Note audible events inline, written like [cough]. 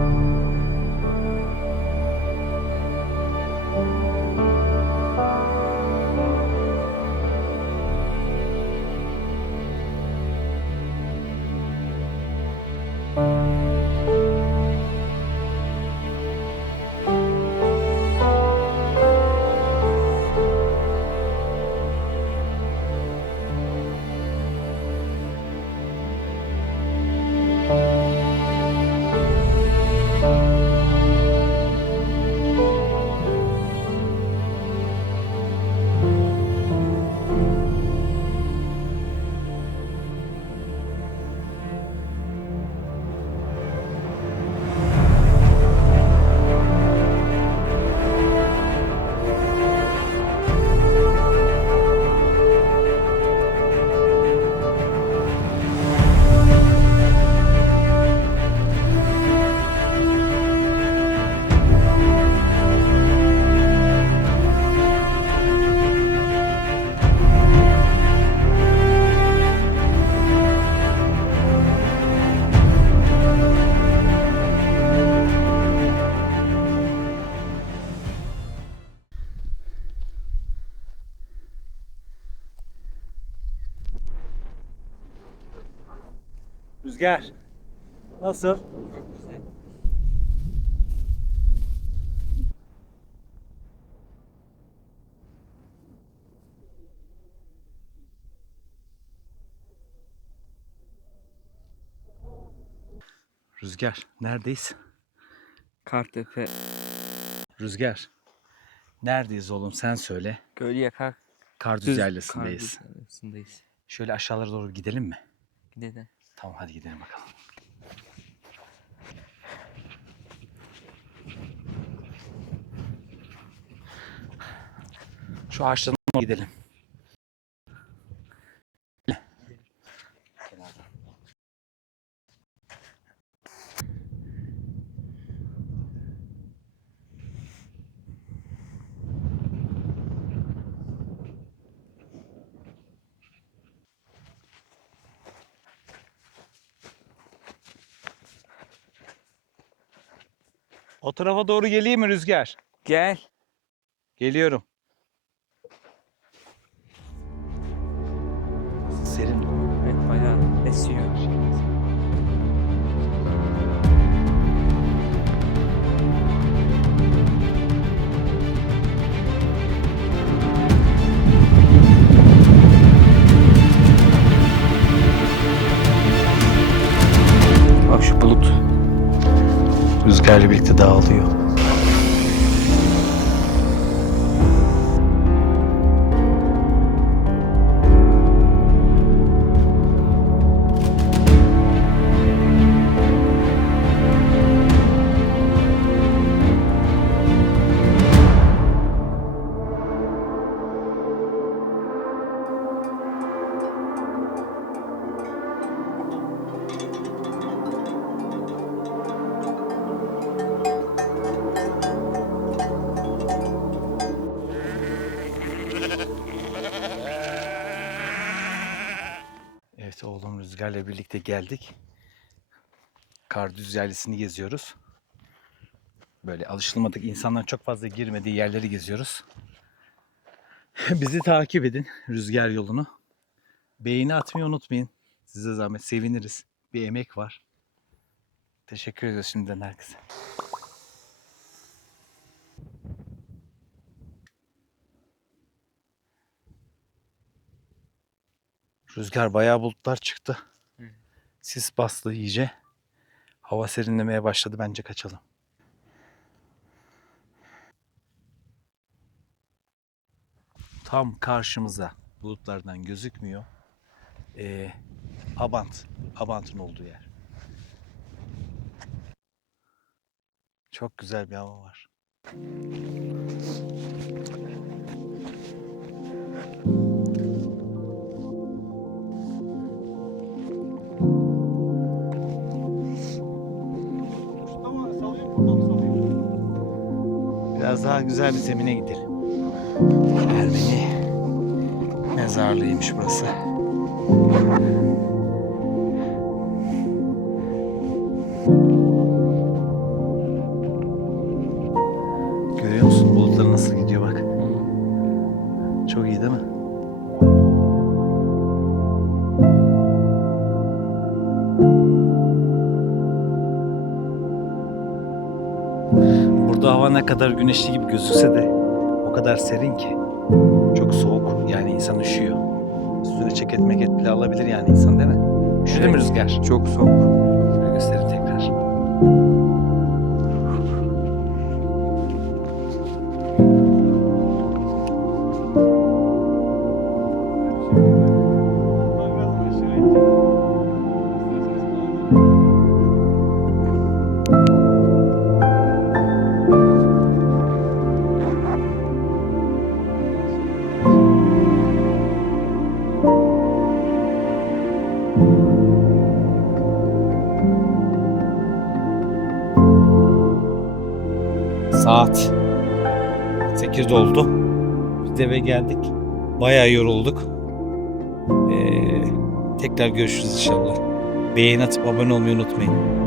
you Rüzgar. Nasıl? Rüzgar, neredeyiz? Kartepe Rüzgar. Neredeyiz oğlum sen söyle. Gölyaka Kardüz yaylasındayız. Kardüz yaylasındayız. Şöyle aşağılara doğru gidelim mi? Gidelim. Tamam hadi gidelim bakalım. Şu ağaçtan gidelim. O tarafa doğru geleyim mi Rüzgar? Gel. Geliyorum. Rüzgarla birlikte dağılıyor. Oğlum Rüzgar'la birlikte geldik. Kardüz yaylasını geziyoruz. Böyle alışılmadık insanların çok fazla girmediği yerleri geziyoruz. [laughs] Bizi takip edin Rüzgar yolunu. Beğeni atmayı unutmayın. Size zahmet seviniriz. Bir emek var. Teşekkür ediyoruz şimdiden herkese. Rüzgar bayağı bulutlar çıktı. Sis bastı iyice. Hava serinlemeye başladı. Bence kaçalım. Tam karşımıza bulutlardan gözükmüyor. Ee, Abant. Abant'ın olduğu yer. Çok güzel bir hava var. Biraz daha güzel bir zemine gidelim. Ermeni mezarlığıymış burası. iyi hava ne kadar güneşli gibi gözükse de o kadar serin ki. Çok soğuk yani insan üşüyor. Üstüne ceket meket bile alabilir yani insan değil mi? Üşüdü mü rüzgar? Çok soğuk. Şöyle göstereyim tekrar. Saat 8 oldu. Biz eve geldik. Bayağı yorulduk. Ee, tekrar görüşürüz inşallah. Beğeni atıp abone olmayı unutmayın.